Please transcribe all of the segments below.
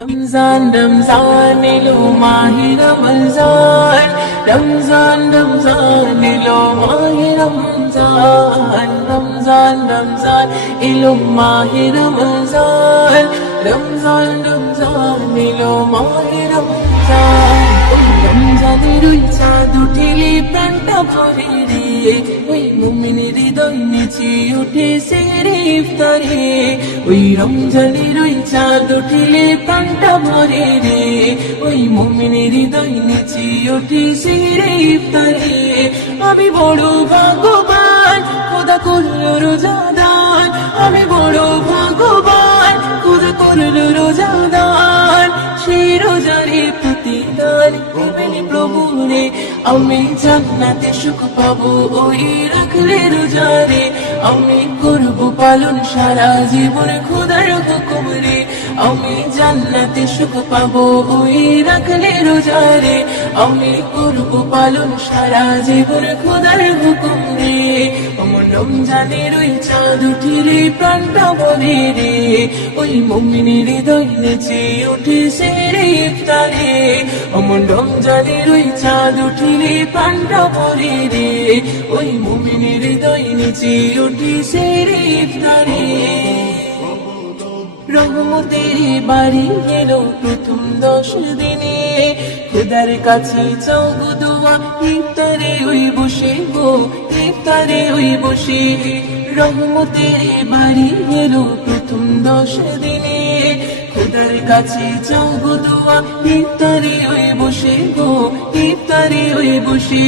রমজান রমজান এলো মাহে রমজান রমজান রমজান এলো মাহে রমজান রমজান রমজান এলো মাহে রমজান রমজান রমজান এলো মাহে রমজান রমজানের ওই চাঁদ উঠিলে প্রাণটা ভরে রে ওই মুমিনের হৃদয় নেচে উঠেছে রে ইফতারে ওই রমজানের ওই চাঁদ উঠিলে প্রাণটা ভরে রে ওই মুমিনের হৃদয় নেচে উঠেছে রে ইফতারে আমি বড় ভাগ্যবান খোদা করলো রোজাদার আমি বড় ভাগ্যবান খোদা করলো রোজাদার সেই রোজারে প্রতিদান দিবেন প্রভু রে আমি জান্নাতে সুখ পাবো ওই রাখলে রোজারে আমি করব পালন সারা জীবন খোদার হুকুম রে আমি জান্নাতে সুখ পাবো ওই রাখলে রোজারে আমি করব পালন সারা জীবন খোদার হুকুম রে আমার রমজানের ওই চাঁদ উঠিলে প্রাণটা বলে রে ওই মুমিনের হৃদয় নেচে উঠেছে রে ইফতারে আমার রমজানের ওই চাঁদ উঠিলে প্রাণটা বলে রে ওই মুমিনের হৃদয় নেচে উঠেছে রে ইফতারে রহমতের বাড়ি এলো প্রথম 10 দিনে খোদার কাছে চাও গো দোয়া ইফতারে ওই বসে গো ইফতারে ওই বসে রহমতের বাড়ি এলো প্রথম 10 দিনে খোদার কাছে চাও গো দোয়া ইফতারে ওই বসে গো ইফতারে ওই বসে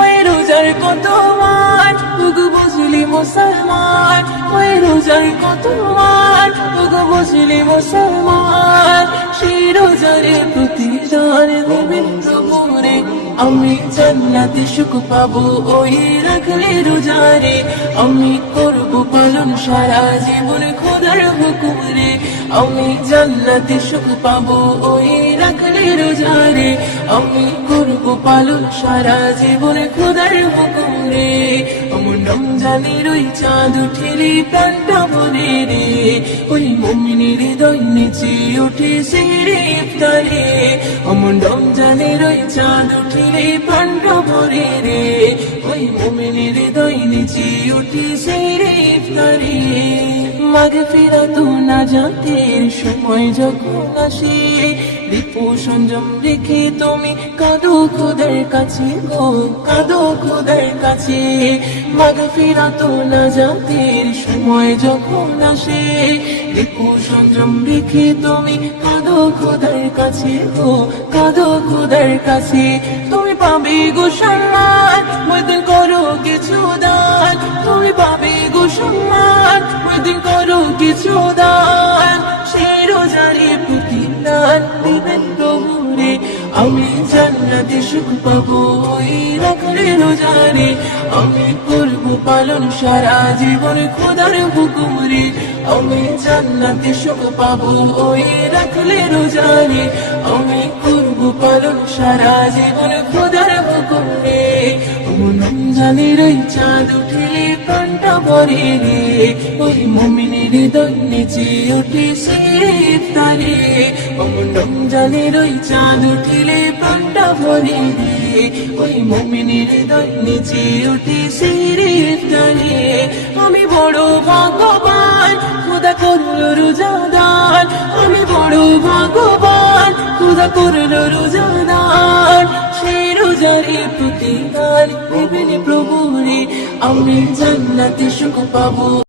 ওই রোজার কত মান গো বুঝলি মুসলমান ওই রোজার কত মান গো বুঝলি মুসলমান সেই রোজারে প্রতিদান দিবেন প্রভু রে আমি জান্নাতে সুখ পাবো ওই রাখলে রোজারে আমি করব পালন সারা জীবন খোদার হুকুম রে আমি জান্নাতে সুখ পাবো ওই রাখলে রোজারে আমি করব পালন সারা জীবন খোদার হুকুম রে আমার রমজানের ওই চাঁদ উঠিলে প্রাণটা বলে রে ওই মুমিনের হৃদয় নেচে উঠেছে রে ইফতারে আমার রমজানের ওই চাঁদ উঠিলে প্রাণটা ভরে রে ওই মুমিনের হৃদয় নেচে উঠেছে রে ইফতারে মাগফিরাত নাজাতের সময় যখন আসে রিপু সংযম রেখে তুমি কাঁদো খোদার কাছে গো কাঁদো খোদার কাছে মাগফিরাত নাজাতের সময় যখন আসে রিপু সংযম রেখে তুমি কাঁদো খোদার কাছে গো কাঁদো খোদার কাছে তুমি পাবে গো সম্মান মদিন করো কিছু দান তুমি পাবে গো সম্মান মদিন করো কিছু দান সেই রোজারে প্রতিদান দিবেন প্রভু রে আমি জান্নাতে সুখ পাবো ওই রাখলে রোজারে আমি করব পালন সারা জীবন খোদার হুকুম রে আমি জান্নাতে সুখ পাবো ওই রাখলে রোজারে আমি করব পালন সারা জীবন খোদার হুকুম রে রমজানের ওই চাঁদ উঠিলে প্রাণটা ভরে রে ওই মুমিনের হৃদয় নেচে উঠেছে ইফতারে রমজানের ওই চাঁদ উঠিলে প্রাণটা ভরে রে ওই মুমিনের হৃদয় নেচে উঠেছে ইফতারে আমি বড় ভাগ্যবান খোদা করলো রোজাদার আমি বড় ভাগ্যবান খোদা করলো রোজাদার সেই রোজারে প্রতিদান দিবেন প্রভু রে আমি জান্নাতে সুখ পাবো।